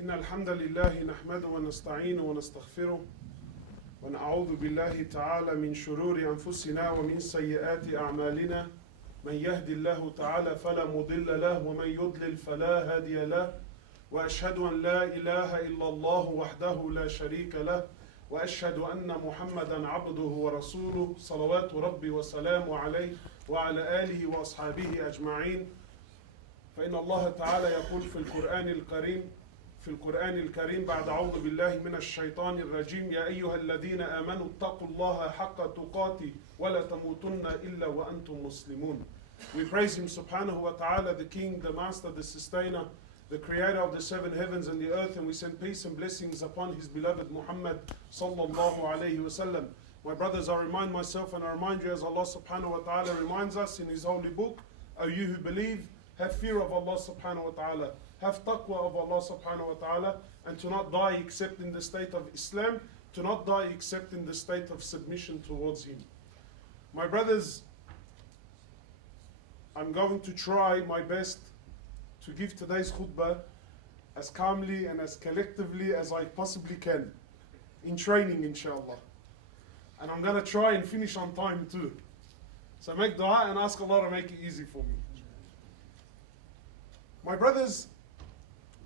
إن الحمد لله نحمده ونستعينه ونستغفره ونعوذ بالله تعالى من شرور أنفسنا ومن سيئات أعمالنا من يهدي الله تعالى فلا مضل له ومن يضلل فلا هادي له وأشهد أن لا إله إلا الله وحده لا شريك له وأشهد أن محمدا عبده ورسوله صلوات ربي وسلامه عليه وعلى آله وأصحابه أجمعين. فإن الله تعالى يقول في القرآن الكريم بعد أعوذ بالله من الشيطان الرجيم يا أيها الذين آمنوا اتقوا الله حق تقاته ولا تموتن إلا وأنتم مسلمون. We praise Him subhanahu wa ta'ala, the King, the Master, the Sustainer, the Creator of the seven heavens and the earth, and we send peace and blessings upon His beloved Muhammad sallallahu alayhi wasallam. My brothers, I remind myself and I remind you as Allah subhanahu wa ta'ala reminds us in His holy book, O you who believe, have fear of Allah subhanahu wa ta'ala, have taqwa of Allah subhanahu wa ta'ala, and to not die except in the state of Islam, to not die except in the state of submission towards Him. My brothers, I'm going to try my best to give today's khutbah as calmly and as collectively as I possibly can, in training inshallah. And I'm going to try and finish on time too. So make dua and ask Allah to make it easy for me. My brothers,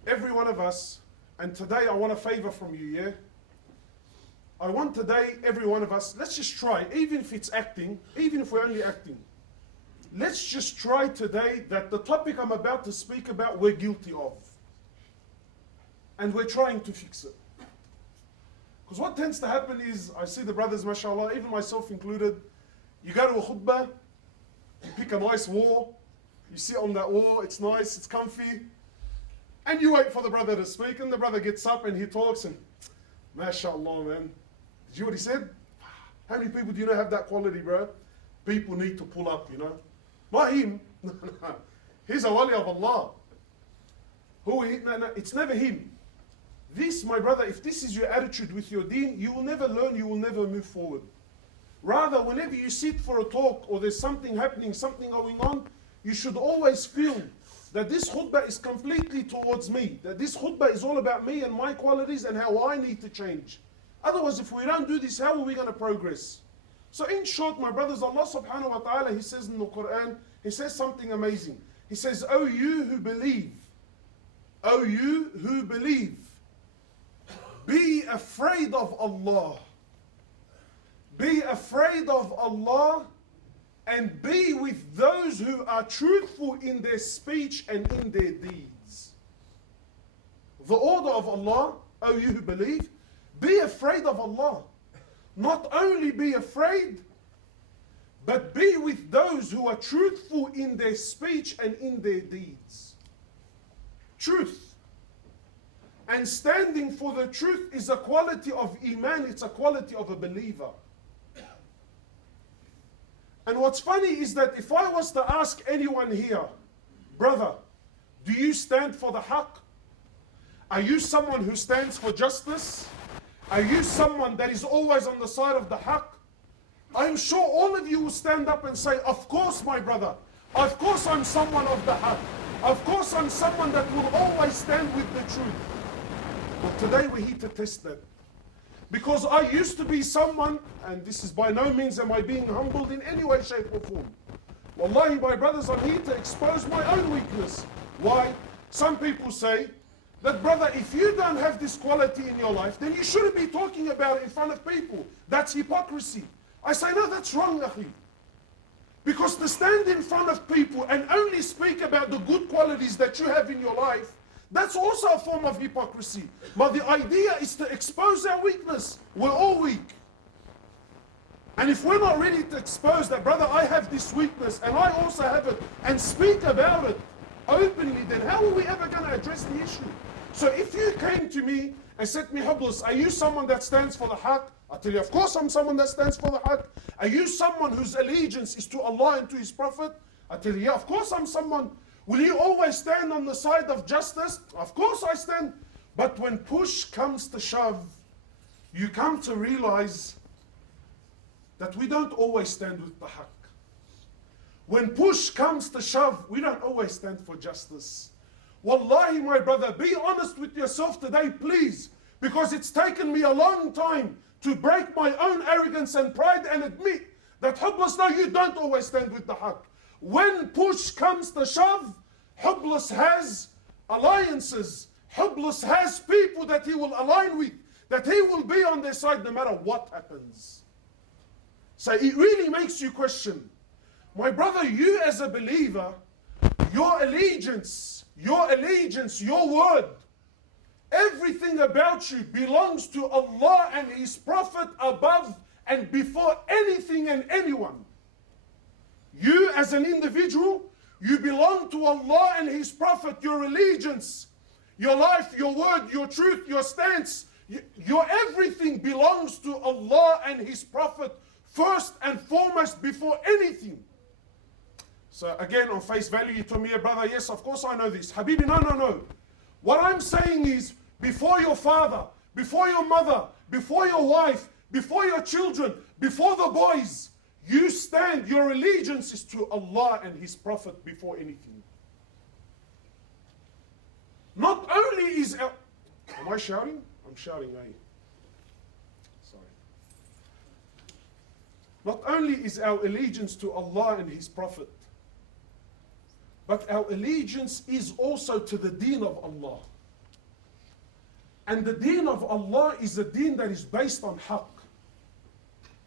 every one of us, and today I want a favor from you, yeah? I want today, every one of us, let's just try, even if it's acting, even if we're only acting, let's just try today that the topic I'm about to speak about, we're guilty of. And we're trying to fix it. Because what tends to happen is, I see the brothers, mashallah, even myself included, you go to a khutbah, you pick a nice wall, you sit on that wall, it's nice, it's comfy, and you wait for the brother to speak, and the brother gets up and he talks, and mashallah, man. Did you hear what he said? How many people do you know have that quality, bro? People need to pull up, you know. Not him. He's a wali of Allah. No, it's never him. This, my brother, if this is your attitude with your deen, you will never learn, you will never move forward. Rather, whenever you sit for a talk or there's something happening, something going on, you should always feel that this khutbah is completely towards me, that this khutbah is all about me and my qualities and how I need to change. Otherwise, if we don't do this, how are we going to progress? So in short, my brothers, Allah subhanahu wa ta'ala, He says in the Quran, He says something amazing. He says, O you who believe, O you who believe, be afraid of Allah. Be afraid of Allah and be with those who are truthful in their speech and in their deeds. The order of Allah, O you who believe, be afraid of Allah. Not only be afraid, but be with those who are truthful in their speech and in their deeds. Truth. And standing for the truth is a quality of Iman, it's a quality of a believer. And what's funny is that if I was to ask anyone here, brother, do you stand for the haqq? Are you someone who stands for justice? Are you someone that is always on the side of the haqq? I'm sure all of you will stand up and say, of course, my brother, of course I'm someone of the haqq. Of course I'm someone that will always stand with the truth. But today we're here to test that. Because I used to be someone, and this is by no means am I being humbled in any way, shape or form. Wallahi, my brothers, I'm here to expose my own weakness. Why? Some people say that, brother, if you don't have this quality in your life, then you shouldn't be talking about it in front of people. That's hypocrisy. I say, no, that's wrong, akhi. Because to stand in front of people and only speak about the good qualities that you have in your life, that's also a form of hypocrisy. But the idea is to expose our weakness. We're all weak. And if we're not ready to expose that, brother, I have this weakness and I also have it, and speak about it openly, then how are we ever going to address the issue? So if you came to me and said to me, Hablas, are you someone that stands for the haqq? I tell you, of course I'm someone that stands for the haqq. Are you someone whose allegiance is to Allah and to His Prophet? I tell you, yeah, of course I'm someone. Will you always stand on the side of justice? Of course I stand. But when push comes to shove, you come to realize that we don't always stand with the haqq. When push comes to shove, we don't always stand for justice. Wallahi, my brother, be honest with yourself today, please. Because it's taken me a long time to break my own arrogance and pride and admit that Hubbless, no, you don't always stand with the haqq. When push comes to shove, Hubbless has alliances. Hubbless has people that he will align with, that he will be on their side no matter what happens. So it really makes you question. My brother, you as a believer, your allegiance, your word, everything about you belongs to Allah and His Prophet above and before anything and anyone. You as an individual, you belong to Allah and His Prophet, your allegiance, your life, your word, your truth, your stance, your everything belongs to Allah and His Prophet first and foremost before anything. So again, on face value, you told me, brother, yes, of course I know this. Habibi, no. What I'm saying is, before your father, before your mother, before your wife, before your children, before the boys, you stand, your allegiance is to Allah and His Prophet before anything. Not only is our... Am I shouting? I'm shouting, eh? Sorry. Not only is our allegiance to Allah and His Prophet, but our allegiance is also to the deen of Allah. And the deen of Allah is a deen that is based on haqq.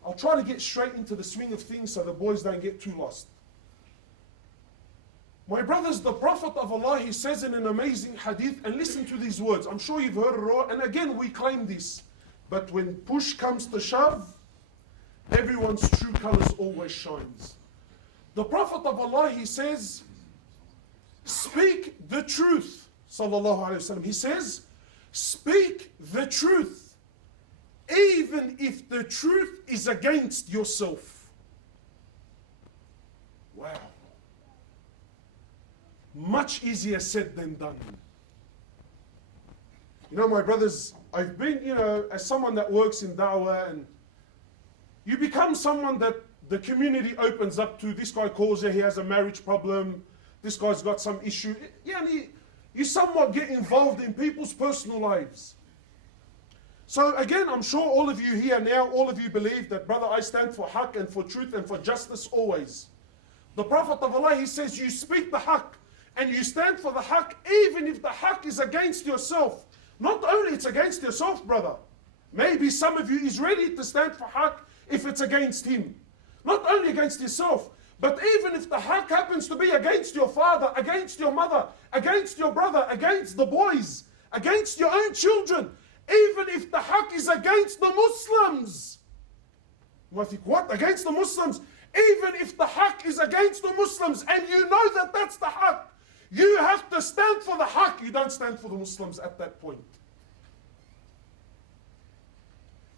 I'll try to get straight into the swing of things so the boys don't get too lost. My brothers, the Prophet of Allah, he says in an amazing hadith, and listen to these words. I'm sure you've heard it all, and again we claim this. But when push comes to shove, everyone's true colors always shines. The Prophet of Allah, he says, speak the truth. Sallallahu Alaihi Wasallam. He says, speak the truth, even if the truth is against yourself. Wow. Much easier said than done. You know, my brothers, I've been, as someone that works in da'wah, and you become someone that the community opens up to. This guy calls you, he has a marriage problem. This guy's got some issue. Yeah, and you somewhat get involved in people's personal lives. So again, I'm sure all of you here now, all of you believe that, brother, I stand for haqq and for truth and for justice always. The Prophet of Allah, he says, you speak the haqq and you stand for the haqq even if the haqq is against yourself. Not only it's against yourself, brother. Maybe some of you is ready to stand for haqq if it's against him. Not only against yourself, but even if the haqq happens to be against your father, against your mother, against your brother, against the boys, against your own children, even if the haqq is against the Muslims. You might think, what? Against the Muslims? Even if the haqq is against the Muslims and you know that that's the haqq, you have to stand for the haqq. You don't stand for the Muslims at that point.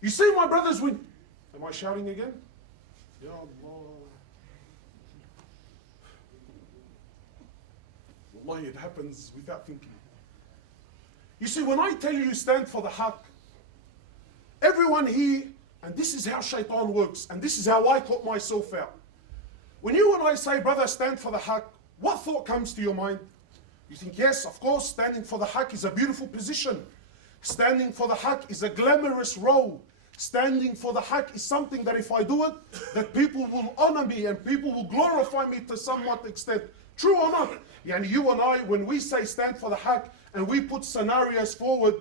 You see, my brothers, when... Am I shouting again? Ya Allah. Wallahi, it happens without thinking. You see, when I tell you stand for the haqq, everyone here, and this is how shaitan works, and this is how I caught myself out. When you and I say, brother, stand for the haqq, what thought comes to your mind? You think, yes, of course, standing for the haqq is a beautiful position. Standing for the haqq is a glamorous role. Standing for the haqq is something that if I do it, that people will honor me and people will glorify me to somewhat extent. True or not? Yani you and I, when we say stand for the haqq and we put scenarios forward,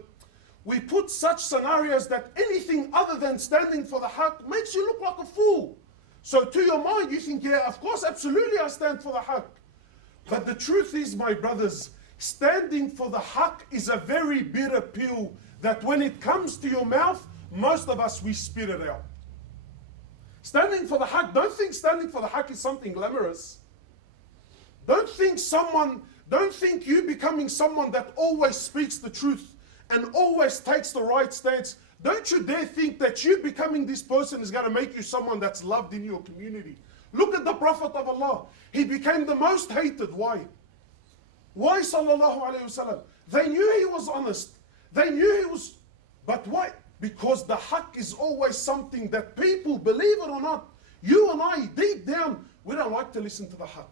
we put such scenarios that anything other than standing for the haqq makes you look like a fool. So to your mind, you think, yeah, of course, absolutely I stand for the haqq. But the truth is, my brothers, standing for the haqq is a very bitter pill that when it comes to your mouth, most of us, we spit it out. Standing for the haqq, don't think standing for the haqq is something glamorous. Don't think you becoming someone that always speaks the truth and always takes the right stance. Don't you dare think that you becoming this person is going to make you someone that's loved in your community. Look at the Prophet of Allah. He became the most hated. Why? Why, sallallahu alayhi wasallam? They knew he was honest. They knew he was... But why? Because the haqq is always something that people, believe it or not, you and I, deep down, we don't like to listen to the haqq.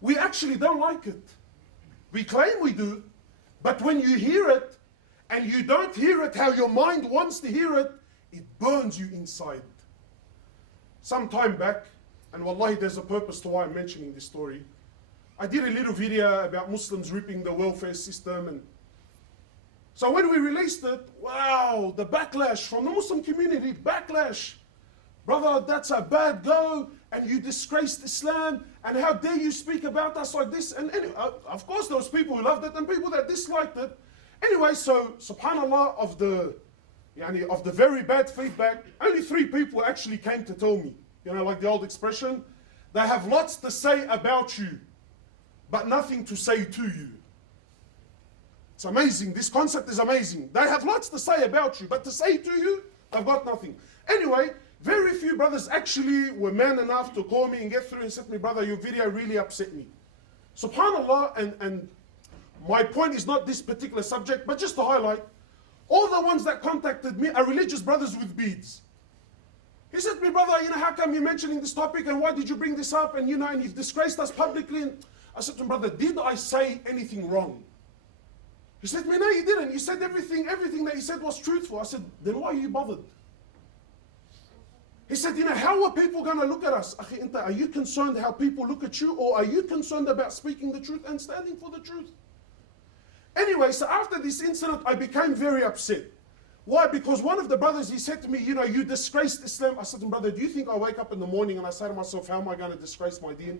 We actually don't like it. We claim we do, but when you hear it, and you don't hear it how your mind wants to hear it, it burns you inside. Some time back, and wallahi there's a purpose to why I'm mentioning this story, I did a little video about Muslims ripping the welfare system, and so when we released it, wow, the backlash from the Muslim community, backlash. Brother, that's a bad go, and you disgraced Islam, and how dare you speak about us like this? And anyway, of course there was people who loved it and people that disliked it. Anyway, so subhanallah, of the very bad feedback, only 3 people actually came to tell me, you know, like the old expression, they have lots to say about you, but nothing to say to you. It's amazing. This concept is amazing. They have lots to say about you, but to say to you, they've got nothing. Anyway, very few brothers actually were man enough to call me and get through and said to me, brother, your video really upset me. SubhanAllah, and my point is not this particular subject, but just to highlight, all the ones that contacted me are religious brothers with beads. He said to me, brother, you know, how come you're mentioning this topic, and why did you bring this up, and you know, and you've disgraced us publicly. And I said to him, brother, did I say anything wrong? He said to me, no, you didn't. You said everything that you said was truthful. I said, then why are you bothered? He said, you know, how are people going to look at us? Are you concerned how people look at you, or are you concerned about speaking the truth and standing for the truth? Anyway, so after this incident, I became very upset. Why? Because one of the brothers, he said to me, you know, you disgraced Islam. I said to him, brother, do you think I wake up in the morning and I say to myself, how am I going to disgrace my deen?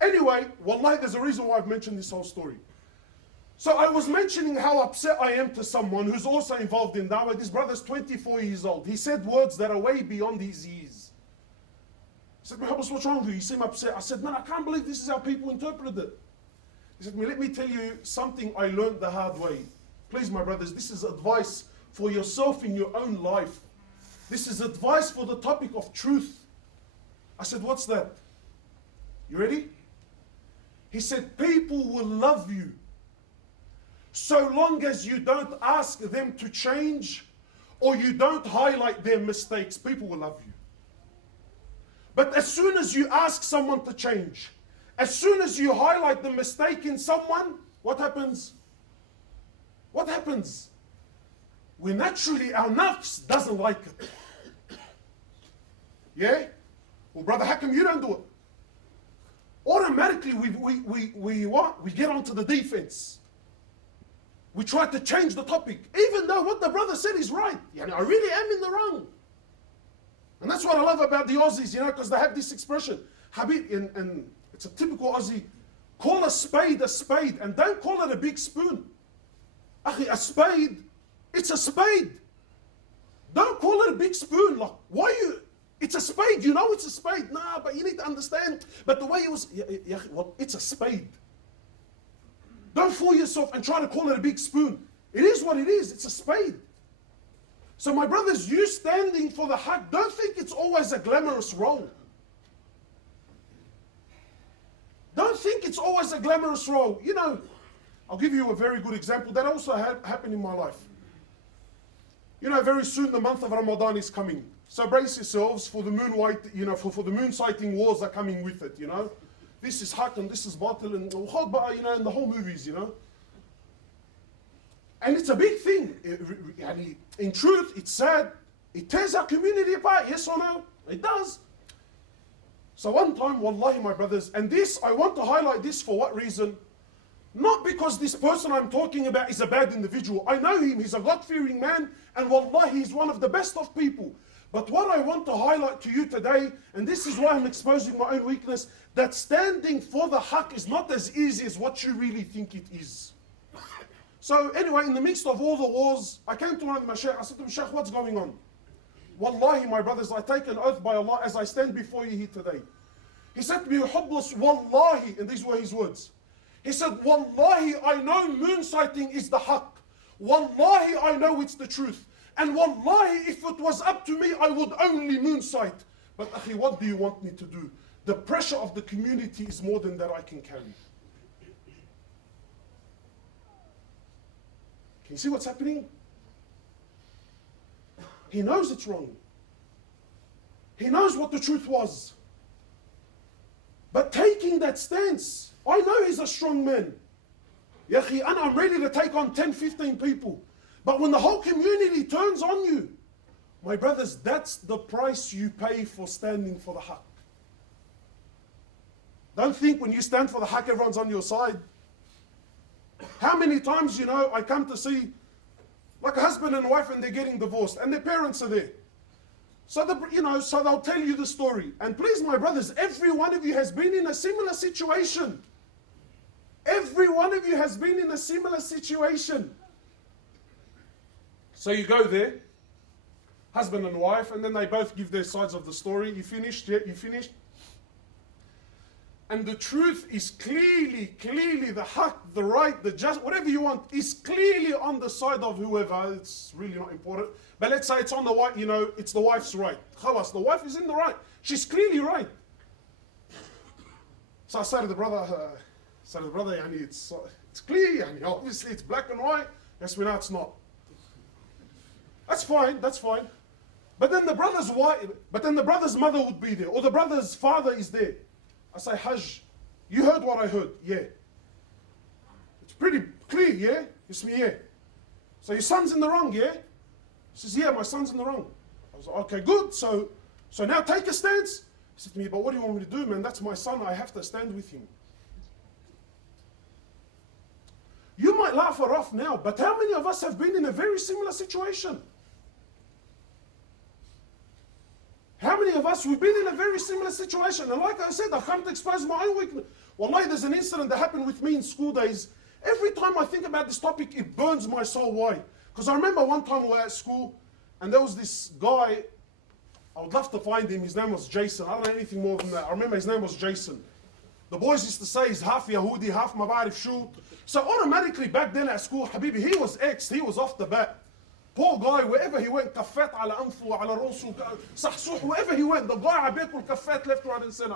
Anyway, wallahi, there's a reason why I've mentioned this whole story. So I was mentioning how upset I am to someone who's also involved in da'wah. This brother's 24 years old. He said words that are way beyond his years. He said, Muhammad, what's wrong with you? You seem upset. I said, man, I can't believe this is how people interpret it. He said, let me tell you something I learned the hard way. Please, my brothers, this is advice for yourself in your own life. This is advice for the topic of truth. I said, what's that? You ready? He said, people will love you so long as you don't ask them to change or you don't highlight their mistakes. People will love you. But as soon as you ask someone to change, as soon as you highlight the mistake in someone, what happens? What happens? We naturally, our nafs doesn't like it. Yeah? Well, brother, how come you don't do it? Automatically, we get onto the defense. We try to change the topic, even though what the brother said is right. You know, I really am in the wrong. And that's what I love about the Aussies, you know, because they have this expression. Habib, and it's a typical Aussie, call a spade, and don't call it a big spoon. Akhi, a spade, it's a spade. Don't call it a big spoon. Like, why you, it's a spade, you know it's a spade. Nah, but you need to understand. But the way it was, well, it's a spade. Don't fool yourself and try to call it a big spoon. It is what it is, it's a spade. So my brothers, you standing for the haq, don't think it's always a glamorous role. Don't think it's always a glamorous role. You know, I'll give you a very good example that also happened in my life. You know, very soon the month of Ramadan is coming. So brace yourselves for the moon white, you know, for the moon sighting wars are coming with it, you know. This is haq and this is batil and you know, and the whole movies, you know. And it's a big thing. In truth, it's sad. It tears our community apart, yes or no? It does. So one time, wallahi, my brothers, and this, I want to highlight this for what reason? Not because this person I'm talking about is a bad individual. I know him, he's a God-fearing man, and wallahi, he's one of the best of people. But what I want to highlight to you today, and this is why I'm exposing my own weakness, that standing for the haq is not as easy as what you really think it is. So anyway, in the midst of all the wars, I came to one of my shaykh, I said to him, Shaykh, what's going on? Wallahi, my brothers, I take an oath by Allah as I stand before you here today. He said to me, Hubbless, wallahi, and these were his words. He said, wallahi, I know moon sighting is the haq. Wallahi, I know it's the truth. And wallahi, if it was up to me, I would only moon sight. But akhi, what do you want me to do? The pressure of the community is more than that I can carry. Can you see what's happening? He knows it's wrong. He knows what the truth was. But taking that stance, I know he's a strong man. Ya akhi, and I'm ready to take on 10, 15 people. But when the whole community turns on you, my brothers, that's the price you pay for standing for the haqq. Don't think when you stand for the haqq, everyone's on your side. How many times, I come to see like a husband and wife and they're getting divorced and their parents are there. So, so they'll tell you the story. And please, my brothers, every one of you has been in a similar situation. Every one of you has been in a similar situation. So you go there, husband and wife, and then they both give their sides of the story. You finished? Yeah, you finished? And the truth is clearly the haqq, the right, the just, whatever you want, is clearly on the side of whoever. It's really not important. But let's say it's on the wife, it's the wife's right. Khalas, the wife is in the right. She's clearly right. So I say to the brother, yani, it's clear, yani, obviously it's black and white. Yes, we know it's not. That's fine. But then the brother's mother would be there, or the brother's father is there. I say, Hajj, you heard what I heard? Yeah. It's pretty clear, yeah? It's me, yeah. So your son's in the wrong, yeah? He says, yeah, my son's in the wrong. I was like, okay, good. So now take a stance. He said to me, but what do you want me to do, man? That's my son. I have to stand with him. You might laugh her off now, but how many of us have been in a very similar situation? How many of us, we've been in a very similar situation? And like I said, I've come to expose my own weakness. Wallahi, there's an incident that happened with me in school days. Every time I think about this topic, it burns my soul. Why? Because I remember one time we were at school, and there was this guy, I would love to find him, his name was Jason. I don't know anything more than that. I remember his name was Jason. The boys used to say he's half Yahudi, half Mabarif Shu. So automatically back then at school, Habibi, he was he was off the bat. Poor guy, wherever he went, kaffat ala anfu, ala rosu, sahsuh, wherever he went, the guy abekul kaffat left, right and center.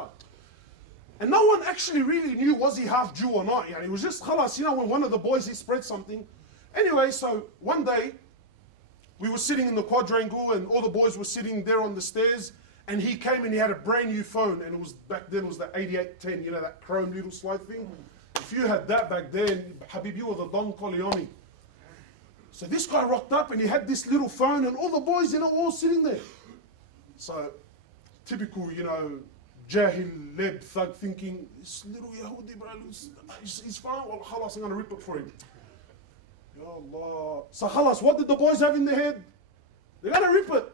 And no one actually really knew was he half Jew or not. It was just khalas, when one of the boys, he spread something. Anyway, so one day, we were sitting in the quadrangle and all the boys were sitting there on the stairs, and he came and he had a brand new phone, and it was back then it was the 8810, that chrome little slide thing. If you had that back then, Habib, you were the Don Corleone. So this guy rocked up and he had this little phone and all the boys, all sitting there. So typical, Jahil, leb, thug thinking, this little Yahudi, bro, he's fine, well, khalas, I'm going to rip it for him. Ya Allah. So khalas, what did the boys have in their head? They're going to rip it.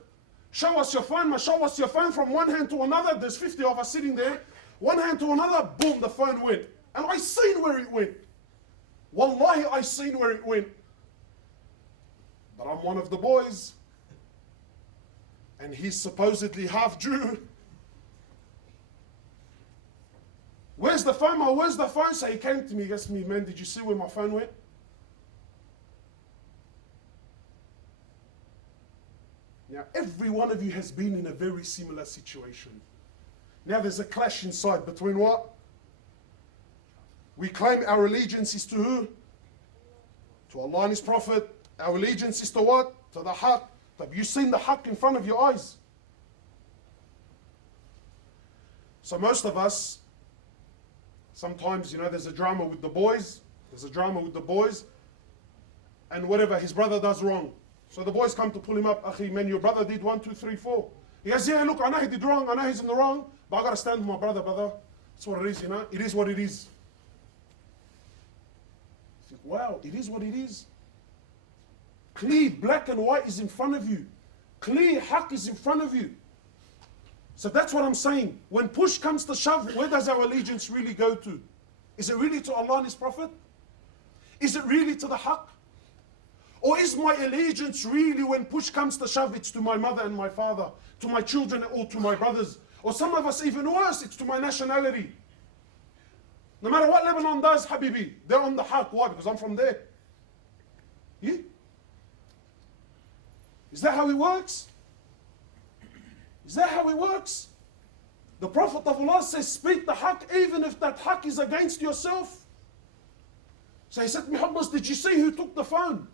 Show us your phone, show us your phone from one hand to another. There's 50 of us sitting there. One hand to another, boom, the phone went. And I seen where it went. Wallahi, I seen where it went. But I'm one of the boys. And he's supposedly half Jew. Where's the phone? Where's the phone? So he came to me, he asked me, man, did you see where my phone went? Now, every one of you has been in a very similar situation. Now, there's a clash inside between what? We claim our allegiance is to who? To Allah and His Prophet. Our allegiance is to what? To the haqq. Have you seen the haqq in front of your eyes? So most of us, sometimes, there's a drama with the boys. And whatever, his brother does wrong. So the boys come to pull him up. Akhi, man, your brother did 1, 2, 3, 4. He goes, yeah, look, I know he did wrong. I know he's in the wrong. But I got to stand with my brother. That's what it is, It is what it is. You think, wow, it is what it is. Clear black and white is in front of you. Clear haqq is in front of you. So that's what I'm saying. When push comes to shove, where does our allegiance really go to? Is it really to Allah and His Prophet? Is it really to the haqq? Or is my allegiance really, when push comes to shove, it's to my mother and my father, to my children or to my brothers? Or some of us even worse, it's to my nationality. No matter what Lebanon does, Habibi, they're on the haqq. Why? Because I'm from there. Yeah? Is that how it works? Is that how it works? The Prophet of Allah says, speak the haqq even if that haqq is against yourself. So he said to me, Hummus, did you see who took the phone?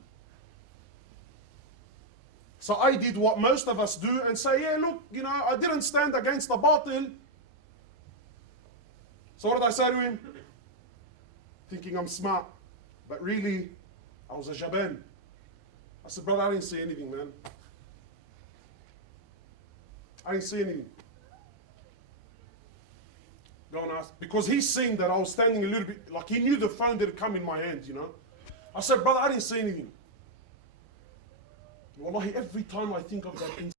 So I did what most of us do and say, yeah, look, I didn't stand against the batil. So what did I say to him? Thinking I'm smart. But really, I was a jaban. I said, brother, I didn't see anything, man. I didn't see anything. Go and ask. Because he's seen that I was standing a little bit, like he knew the phone didn't come in my hand, you know. I said, brother, I didn't see anything. Wallahi, every time I think of that incident,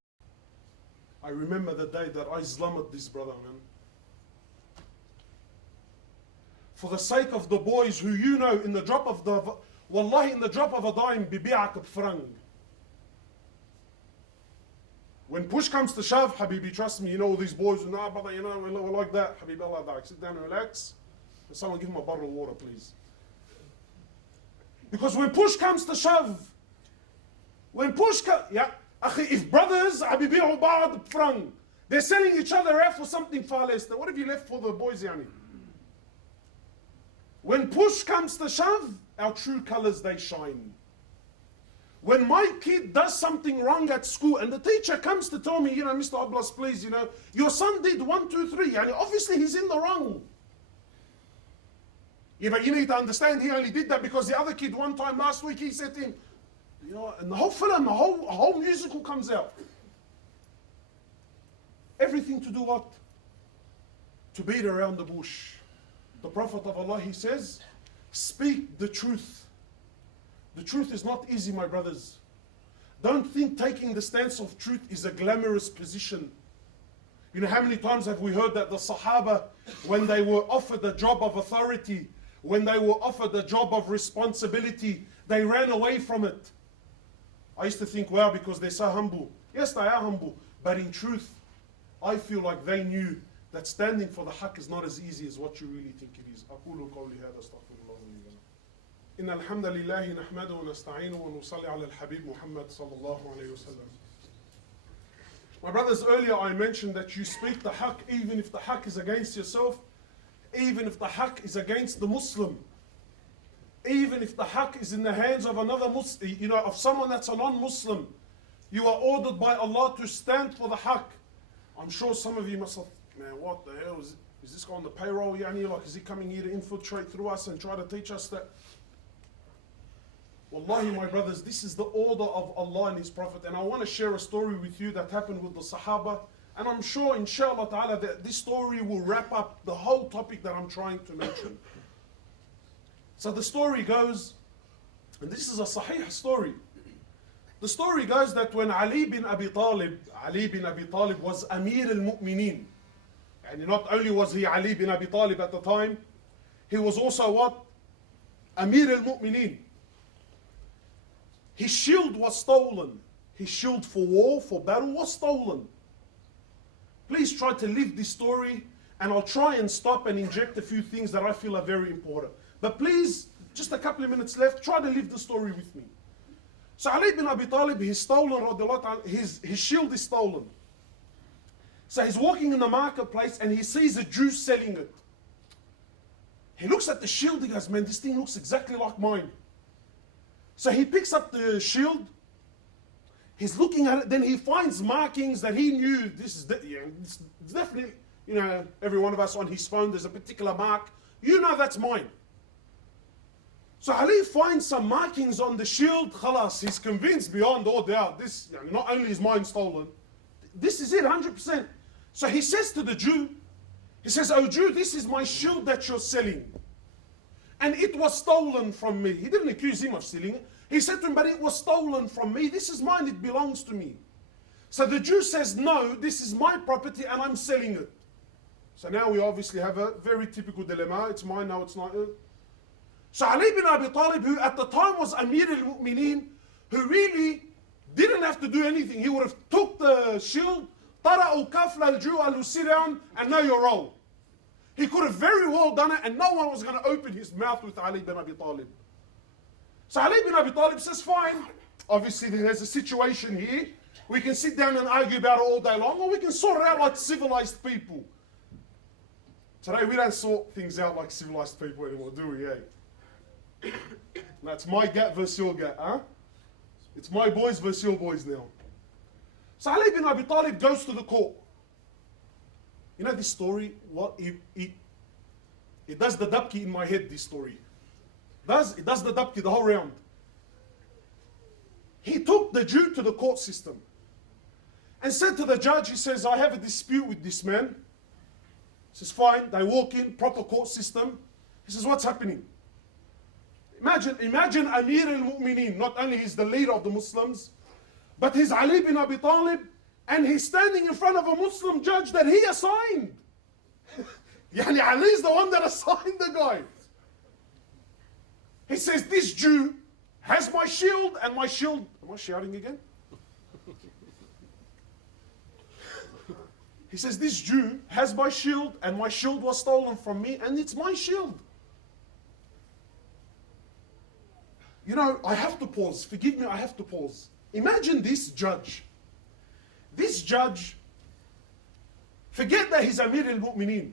I remember the day that I Islamed this brother, man. For the sake of the boys who you know, in the drop of the, wallahi, in the drop of a dime, bibi'ak b'frang. When push comes to shove, Habibi, trust me, you know all these boys, nah, brother, you know, we're like that. Habibi, Allah dak. Sit down and relax. And someone give him a bottle of water, please. Because when push comes to shove, when push comes, yeah, akhi, if brothers, Habibi, ba'ad b'frang, they're selling each other out for something far less. What have you left for the boys, yani? When push comes to shove, our true colors, they shine. When my kid does something wrong at school and the teacher comes to tell me, you know, Mr. Ablas, please, you know, your son did 1, 2, 3, and obviously he's in the wrong. Yeah, but you need to understand he only did that because the other kid one time last week, he said to him, you know, and the whole film, the whole musical comes out. Everything to do what? To beat around the bush. The Prophet of Allah, he says, speak the truth. The truth is not easy, my brothers. Don't think taking the stance of truth is a glamorous position. You know, how many times have we heard that the Sahaba, when they were offered the job of authority, when they were offered the job of responsibility, they ran away from it. I used to think, wow, because they're so humble. Yes, they are humble. But in truth, I feel like they knew that standing for the haqq is not as easy as what you really think it is. أقول قولي هذا استغفر الله لي ولكم. إن الحمد لله نحمده ونستعينه ونصلي على الحبيب محمد صلى الله عليه وسلم. My brothers, earlier I mentioned that you speak the haqq even if the haqq is against yourself, even if the haqq is against the Muslim, even if the haqq is in the hands of another Muslim, you know, of someone that's a non-Muslim. You are ordered by Allah to stand for the haqq. I'm sure some of you must have, man, what the hell is this guy on the payroll? Yani, like, is he coming here to infiltrate through us and try to teach us that? Wallahi, my brothers, this is the order of Allah and His Prophet. And I want to share a story with you that happened with the Sahaba. And I'm sure, inshallah ta'ala, that this story will wrap up the whole topic that I'm trying to mention. So the story goes, and this is a sahih story. The story goes that when Ali bin Abi Talib was Amir al-Mu'mineen, and not only was he Ali bin Abi Talib at the time, he was also what? Amir al-Mu'mineen. His shield was stolen. His shield for war, for battle, was stolen. Please try to live this story, and I'll try and stop and inject a few things that I feel are very important. But please, just a couple of minutes left, try to live the story with me. So Ali bin Abi Talib, he's stolen, his shield is stolen. So he's walking in the marketplace and he sees a Jew selling it. He looks at the shield, he goes, man, this thing looks exactly like mine. So he picks up the shield, he's looking at it, then he finds markings that he knew, it's definitely, you know, every one of us on his phone, there's a particular mark, you know that's mine. So Ali finds some markings on the shield, khalas, he's convinced beyond all doubt, this, not only is mine stolen, this is it, 100%. So he says to the Jew, he says, oh Jew, this is my shield that you're selling. And it was stolen from me. He didn't accuse him of stealing it. He said to him, but it was stolen from me. This is mine, it belongs to me. So the Jew says, no, this is my property and I'm selling it. So now we obviously have a very typical dilemma. It's mine, now it's not. So Ali bin Abi Talib, who at the time was Amir al-Mu'mineen, who really didn't have to do anything. He would have took the shield, tara'u kafla al-Jew al sit down and know your role. He could have very well done it and no one was going to open his mouth with Ali bin Abi Talib. So Ali bin Abi Talib says, fine, obviously there's a situation here. We can sit down and argue about it all day long, or we can sort it out like civilized people. Today we don't sort things out like civilized people anymore, do we, eh? That's my gap versus your gap, huh? It's my boys versus your boys now. So Ali bin Abi Talib goes to the court. You know this story, what it does the dabki in my head, this story. He does the dabki the whole round. He took the Jew to the court system and said to the judge, he says, I have a dispute with this man. He says, fine. They walk in, proper court system. He says, what's happening? Imagine Amir al-Mu'mineen, not only he's the leader of the Muslims, but he's Ali bin Abi Talib, and he's standing in front of a Muslim judge that he assigned. Yani Ali's the one that assigned the guy. He says, this Jew has my shield and my shield. Am I shouting again? He says, this Jew has my shield and my shield was stolen from me and it's my shield. You know, I have to pause. Forgive me, I have to pause. Imagine this judge. This judge, forget that he's Amir al-Mu'mineen.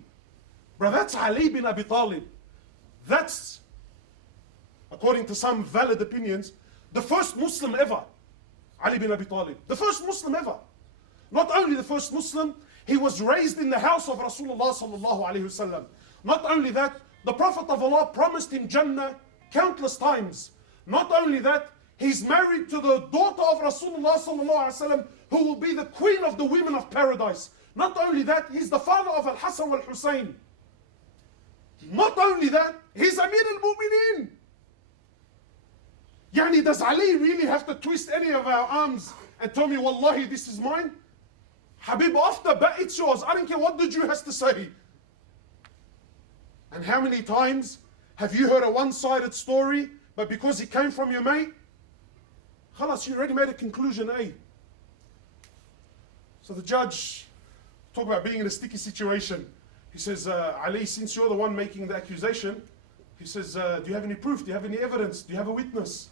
Bro, that's Ali bin Abi Talib. That's, according to some valid opinions, the first Muslim ever. Ali bin Abi Talib. The first Muslim ever. Not only the first Muslim, he was raised in the house of Rasulullah sallallahu alayhi wasallam. Not only that, the Prophet of Allah promised him Jannah countless times. Not only that, he's married to the daughter of Rasulullah sallallahu alayhi wasallam, who will be the queen of the women of paradise. Not only that, he's the father of Al-Hasan wal-Hussein. Not only that, he's Amir al-Mu'mineen. Yani, does Ali really have to twist any of our arms and tell me, Wallahi, this is mine? Habib, off the bat, it's yours. I don't care what the Jew has to say. And how many times have you heard a one-sided story, but because it came from your mate, khalas, you already made a conclusion, eh? So the judge, talk about being in a sticky situation. He says, Ali, since you're the one making the accusation, he says, do you have any proof? Do you have any evidence? Do you have a witness?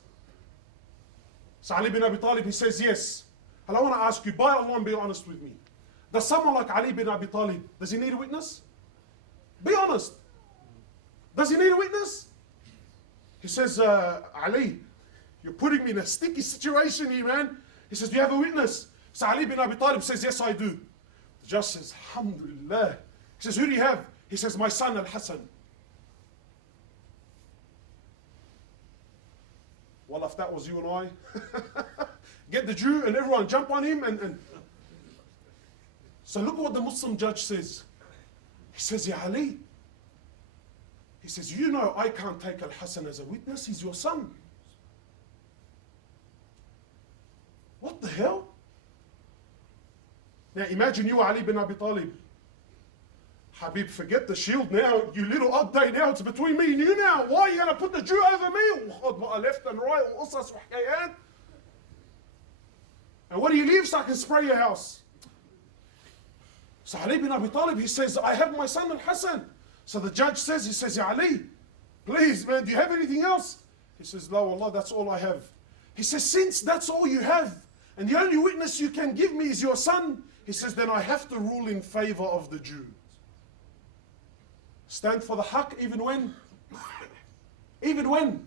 So Ali bin Abi Talib, he says, yes. And I want to ask you, by Allah, and be honest with me. Does someone like Ali bin Abi Talib, does he need a witness? Be honest. Does he need a witness? He says, Ali, you're putting me in a sticky situation here, man. He says, do you have a witness? So Ali bin Abi Talib says, yes, I do. The judge says, Alhamdulillah. He says, who do you have? He says, my son Al-Hasan. Well, if that was you and I, get the Jew and everyone jump on him and so look at what the Muslim judge says. He says, Ya Ali, he says, you know I can't take Al-Hasan as a witness, he's your son. What the hell? Now imagine you, Ali bin Abi Talib. Habib, forget the shield now, you little update now, it's between me and you now. Why are you going to put the Jew over me? Left and right, and what do you leave so I can spray your house? So Ali bin Abi Talib, he says, I have my son Al-Hasan. So the judge says, he says, Ya Ali, please man, do you have anything else? He says, no, Allah, that's all I have. He says, since that's all you have, and the only witness you can give me is your son, he says, then I have to rule in favor of the Jew. Stand for the haqq even when? Even when?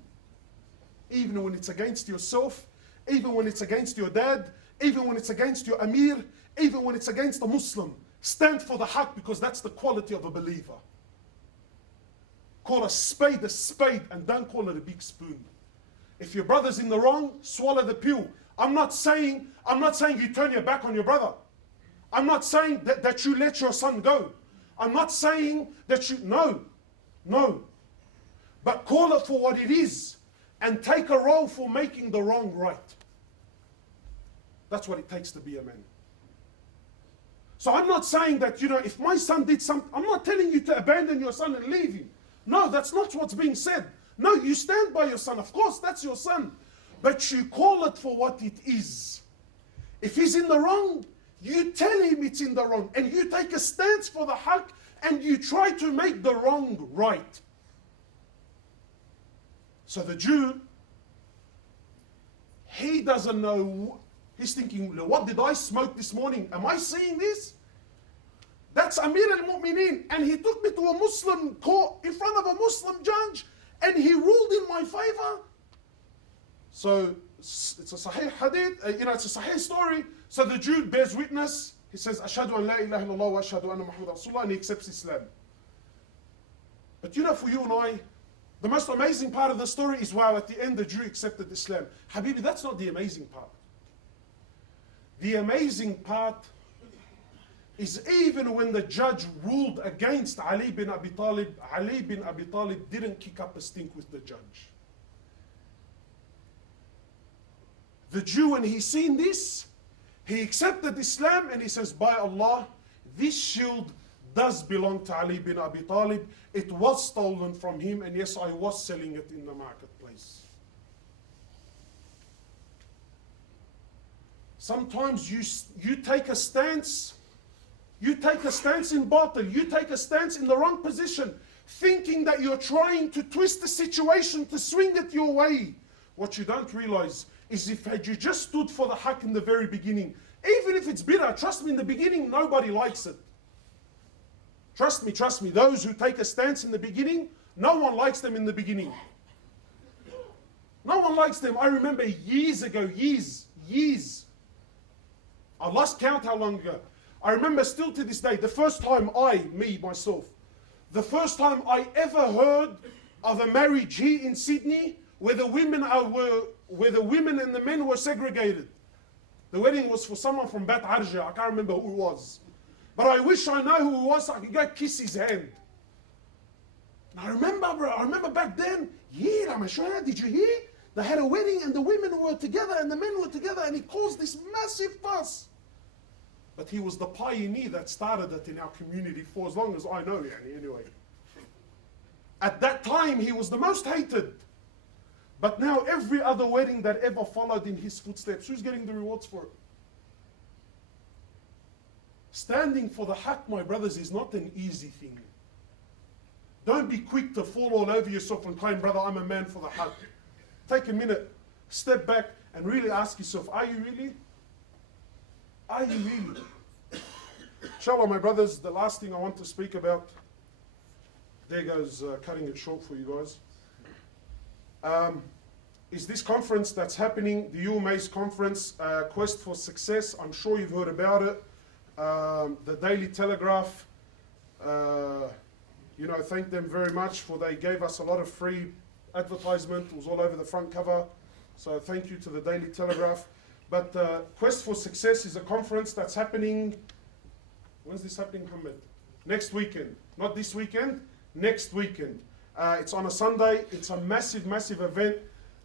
Even when it's against yourself, even when it's against your dad, even when it's against your Amir, even when it's against a Muslim. Stand for the haqq because that's the quality of a believer. Call a spade and don't call it a big spoon. If your brother's in the wrong, swallow the pill. I'm not saying you turn your back on your brother. I'm not saying that you let your son go. I'm not saying that you, no. But call it for what it is and take a role for making the wrong right. That's what it takes to be a man. So I'm not saying that, if my son did something, I'm not telling you to abandon your son and leave him. No, that's not what's being said. No, you stand by your son. Of course, that's your son. But you call it for what it is. If he's in the wrong, you tell him it's in the wrong. And you take a stance for the haqq and you try to make the wrong right. So the Jew, he doesn't know. He's thinking, what did I smoke this morning? Am I seeing this? That's Amir al-Mu'mineen. And he took me to a Muslim court in front of a Muslim judge and he ruled in my favor. So it's a sahih hadith, it's a sahih story. So the Jew bears witness. He says, Ashhadu an la ilaha illallah wa ashhadu anna Muhammad Rasulullah, and he accepts Islam. But for you and I, The most amazing part of the story is, wow, at the end the Jew accepted Islam. Habibi, that's not the amazing part. The amazing part is even when the judge ruled against Ali bin Abi Talib, Ali bin Abi Talib didn't kick up a stink with the judge. The Jew, when he seen this, he accepted Islam and he says, by Allah, this shield does belong to Ali bin Abi Talib. It was stolen from him, and yes, I was selling it in the marketplace. Sometimes you take a stance, in batil, you take a stance in the wrong position, thinking that you're trying to twist the situation to swing it your way. What you don't realize is had you just stood for the haqq in the very beginning, even if it's bitter, trust me, in the beginning, nobody likes it. Trust me, those who take a stance in the beginning, no one likes them in the beginning. No one likes them. I remember years ago, years. I lost count how long ago. I remember still to this day, the first time myself, the first time I ever heard of a marriage here in Sydney where the women and the men were segregated. The wedding was for someone from Bat Arja. I can't remember who it was. But I wish I know who it was so I could go kiss his hand. And I remember back then, Ramashana, did you hear? They had a wedding and the women were together and the men were together and he caused this massive fuss. But he was the pioneer that started it in our community for as long as I know, anyway. At that time, he was the most hated. But now every other wedding that ever followed in his footsteps, who's getting the rewards for it? Standing for the haqq, my brothers, is not an easy thing. Don't be quick to fall all over yourself and claim, brother, I'm a man for the haqq. Take a minute, step back and really ask yourself, are you really? Are you really? Inshallah, my brothers, the last thing I want to speak about, there goes cutting it short for you guys, is this conference that's happening, the UMA's conference, Quest for Success. I'm sure you've heard about it. The Daily Telegraph, thank them very much for they gave us a lot of free advertisement. It was all over the front cover. So thank you to the Daily Telegraph. But Quest for Success is a conference that's happening, when's this happening, Hamid? Next weekend. Not this weekend, next weekend. It's on a Sunday. It's a massive, massive event.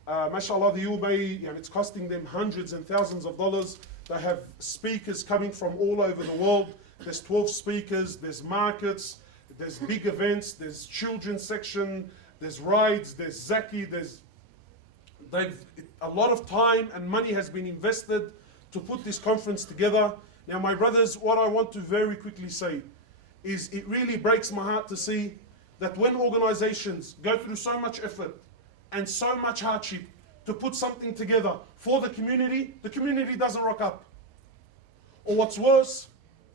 MashaAllah, the UMA, it's costing them hundreds and thousands of dollars. They have speakers coming from all over the world. There's 12 speakers, there's markets, there's big events, there's children's section, there's rides, there's Zaki, a lot of time and money has been invested to put this conference together. Now, my brothers, what I want to very quickly say is it really breaks my heart to see that when organizations go through so much effort and so much hardship to put something together for the community doesn't rock up. Or what's worse,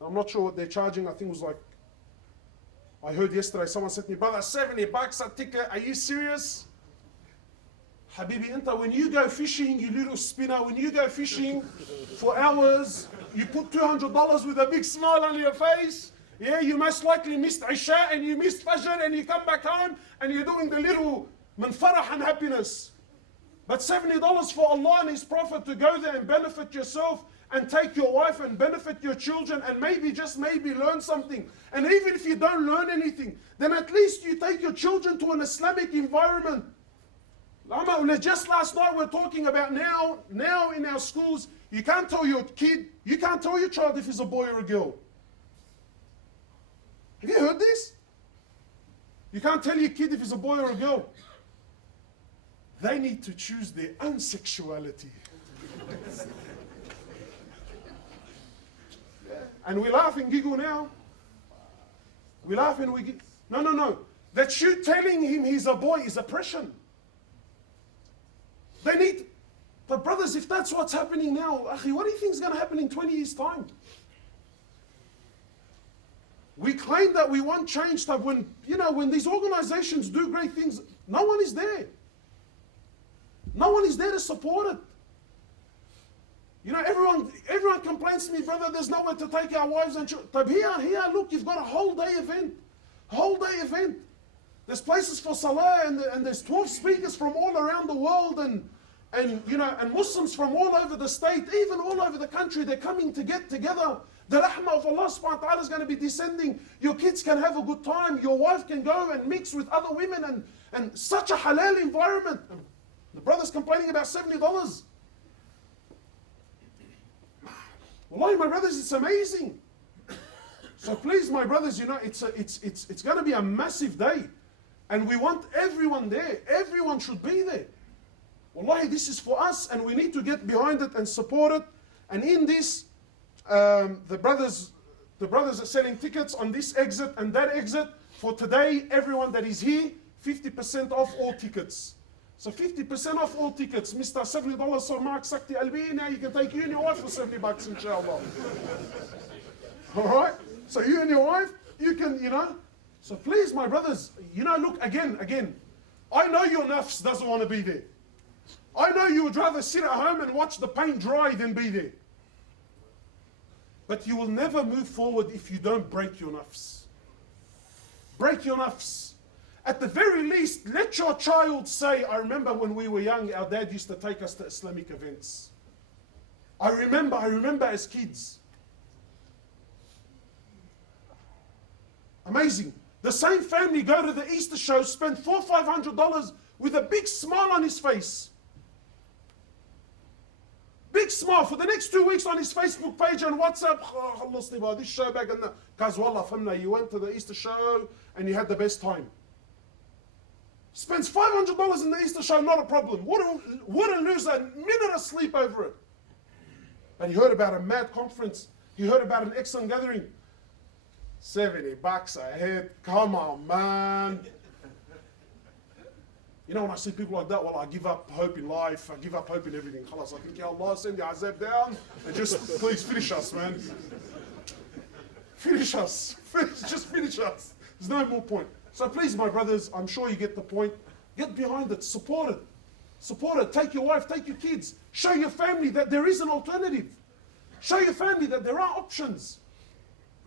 I'm not sure what they're charging, I think it was like, I heard yesterday someone said to me, brother, $70 a ticket, are you serious? Habibi, when you go fishing, you little spinner, when you go fishing for hours, you put $200 with a big smile on your face. Yeah, you most likely missed Isha and you missed Fajr and you come back home and you're doing the little manfarah and happiness. But $70 for Allah and His Prophet to go there and benefit yourself and take your wife and benefit your children and maybe, just maybe, learn something. And even if you don't learn anything, then at least you take your children to an Islamic environment. Just last night we're talking about now in our schools, you can't tell your child if he's a boy or a girl. Have you heard this? You can't tell your kid if he's a boy or a girl. They need to choose their own sexuality. And we laugh and giggle now. We laugh and we giggle. No. That you telling him he's a boy is oppression. But brothers, if that's what's happening now, what do you think is going to happen in 20 years' time? We claim that we want change, but when these organizations do great things, no one is there. No one is there to support it. Everyone complains to me, brother, there's nowhere to take our wives and children. But here, look, you've got a whole day event. There's places for salah, and there's 12 speakers from all around the world, and Muslims from all over the state, even all over the country. They're coming to get together. The rahmah of Allah subhanahu wa ta'ala is going to be descending. Your kids can have a good time. Your wife can go and mix with other women, and such a halal environment. The brother's complaining about $70. Wallahi, my brothers, it's amazing. So please, my brothers, it's going to be a massive day. And we want everyone there. Everyone should be there. Wallahi, this is for us, and we need to get behind it and support it. And in this, the brothers are selling tickets on this exit and that exit. For today, everyone that is here, 50% off all tickets. So 50% off all tickets. Mr. $70, so Mark Sakti Albina, you can take you and your wife for $70, inshallah. All right? So you and your wife, you can, So please, my brothers, look, again, I know your nafs doesn't want to be there. I know you would rather sit at home and watch the paint dry than be there. But you will never move forward if you don't break your nafs. Break your nafs. At the very least, let your child say, I remember when we were young, our dad used to take us to Islamic events. I remember as kids. Amazing. The same family go to the Easter show, spend $400-500 with a big smile on his face. Big smile for the next 2 weeks on his Facebook page and WhatsApp. This show back in the... Guys, wallah, famna, you went to the Easter show and you had the best time. Spends $500 in the Easter show, not a problem. Wouldn't lose a minute of sleep over it. And he heard about a mad conference. He heard about an excellent gathering. $70 a head. Come on, man. When I see people like that, well, I give up hope in life. I give up hope in everything. Khalas, I think, Ya Allah, send the azab down and just please finish us, man. Finish us. Just finish us. There's no more point. So please, my brothers, I'm sure you get the point. Get behind it. Support it. Support it. Take your wife, take your kids. Show your family that there is an alternative. Show your family that there are options.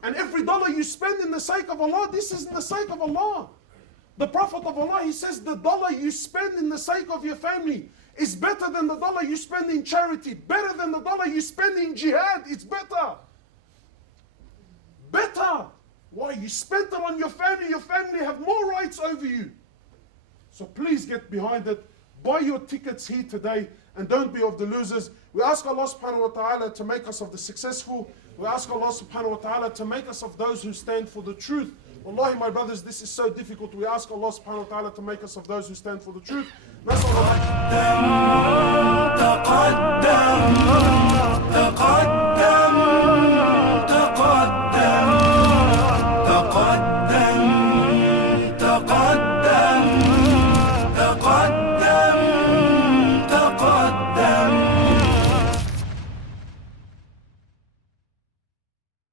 And every dollar you spend in the sake of Allah, this is in the sake of Allah. The Prophet of Allah, he says the dollar you spend in the sake of your family is better than the dollar you spend in charity. Better than the dollar you spend in jihad. It's better. Better. Why? You spent it on your family. Your family have more rights over you. So please get behind it. Buy your tickets here today and don't be of the losers. We ask Allah subhanahu wa ta'ala to make us of the successful. We ask Allah subhanahu wa ta'ala to make us of those who stand for the truth. Wallahi, my brothers, this is so difficult. We ask Allah subhanahu wa ta'ala to make us of those who stand for the truth.